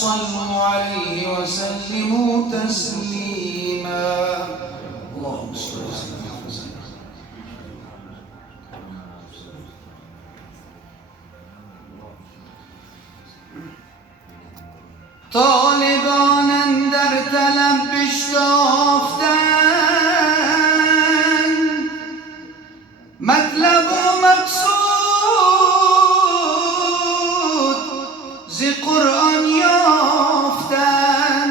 صلوا عليه وسلموا تسليما. اللهم صل وسلم. طالبان اندر طلب بشتافتن، مطلب و مقصود ز قرآن یافتن،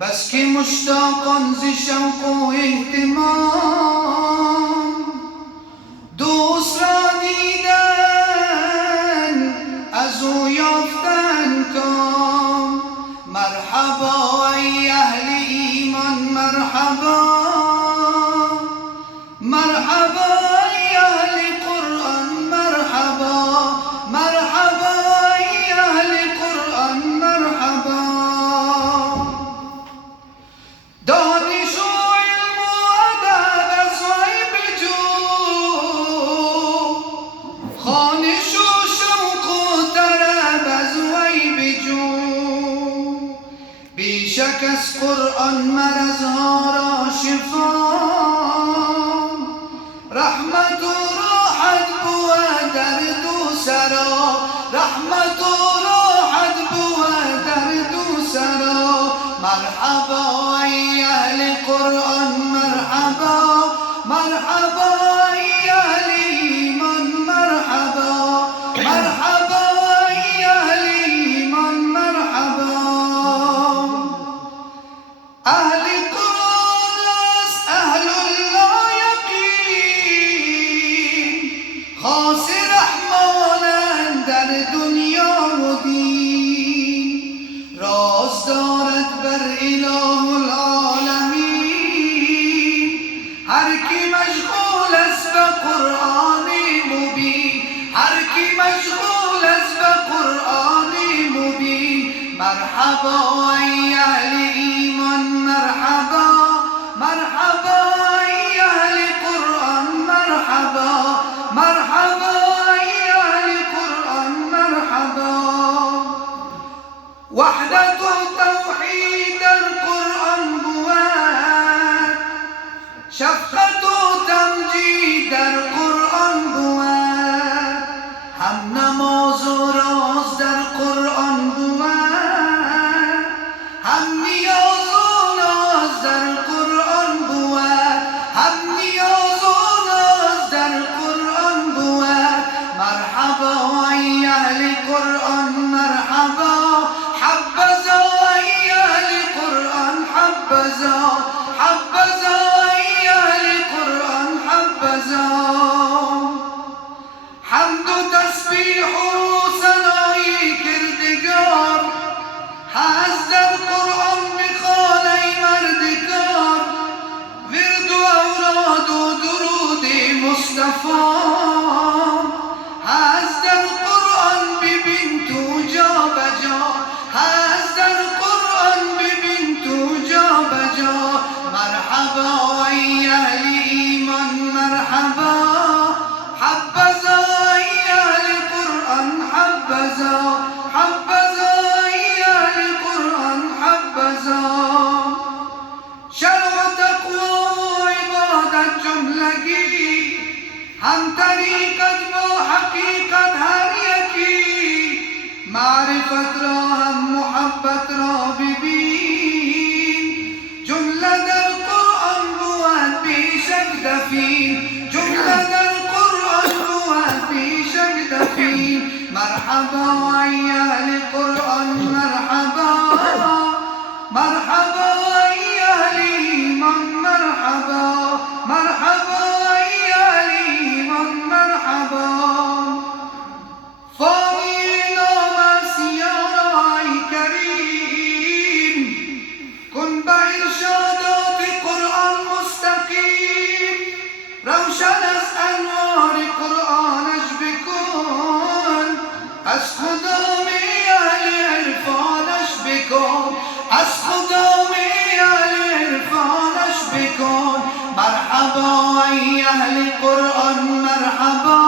بس که مشتاقان ز شوق و اهتمام دوست را دیدن از او یافتن کام. مرحبا ای اهل ایمان، مرحبا مرحبا ای اهل قرآن، مرحبا مرحبا ای اهل قرآن، مرحبا. دانش و علم و ادب از وی بجو، خوانش و شوق و طرب از وی بجو. بیشک از قرآن مرضها را شفا، رحمت و راحت بود درد و سرا، رحمت و راحت بود درد و سرا. مرحبا ای اهل قرآن، مرحبا مرحبا ای اهل ایمان، مرحبا مرحبا ای اهل ایمان، مرحبا. اهل قرآن است اهل الله یقین، خاص رحمانند در دنیا و دین. راز دارد بر اله العالمین، هر کی مشغول است به قرآن مبین، هر کی مشغول است به قرآن مبین. مرحبا ای اهل ایمان، مرحبا مرحبا ای اهل قرآن، مرحبا مرحبا ای اهل قرآن، مرحبا. وحدت و توحید در قرآن بود، شفقت و تمجید در قرآن بود. هم نماز و راز در قرآن بود، هم نیاز و ناز در قرآن بود، هم نیاز و ناز در قرآن بود. مرحبا ای اهل قرآن، مرحبا حبذا ای اهل قرآن، حبذا حبذا ای اهل قرآن، حبذا. حمد و تسبیح و ثنای کردگار هست در قرآن، بخوان ای مردگار. ورد و اوراد و درود مصطفی هست در قرآن، ببین تو جا بجا، هست در قرآن، ببین تو جا بجا. مرحبا ای اهل ایمان، مرحبا حبذا ای اهل قرآن، حبذا حبذا ای اهل قرآن، حبذا. شرع و تقوی و عبادت جملگی، هم طریقت با حقیقت هر یکی. معرفت را هم محبت را ببین، جمله در قرآن بود بیشک دفین، جمله در قرآن بود بیشک دفین. مرحبا ای اهل قرآن، مرحبا مرحبا ای اهل ایمان، مرحبا مرحبا ای اهل ایمان، مرحبا. فانی نام است یارا ای کریم، کن به ارشادات قرآن مستقیم. روشن از انوار قرآنش بکن، از خدا می اهل عرفانش بکن، از خدا می اهل عرفانش بکن. مرحبا ای اهل قرآن، مرحبا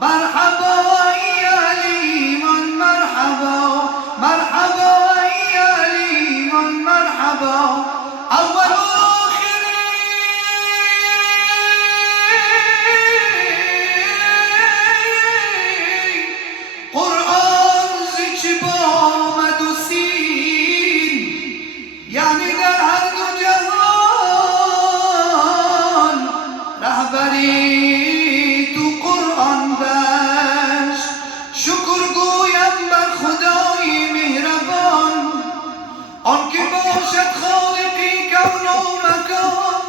مرحبا ای اهل ایمان، مرحبا خدای مهربان، آن که باشد خالقی کون و مکان،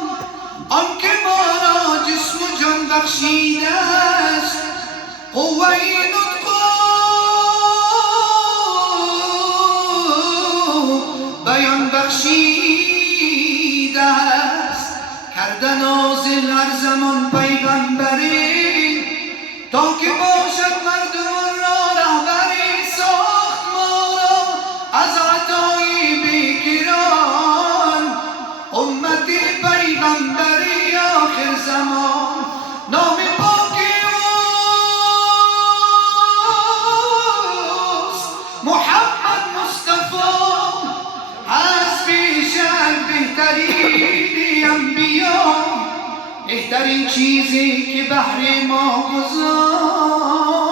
آن که ما را جسم و جان بخشیده است، قوه نطق بیان بخشیده است، کرده نازل هر زمان پیغمبری، تا که باشد مردمان را رهبری، ساخت ما را از عطای بیکران، امتی پیغمبری آخر زمان، نام پاکی اوست محمد مصطفی، از بیشک بهترین انبیا، بهترین چیزی که بهر ما گذاشت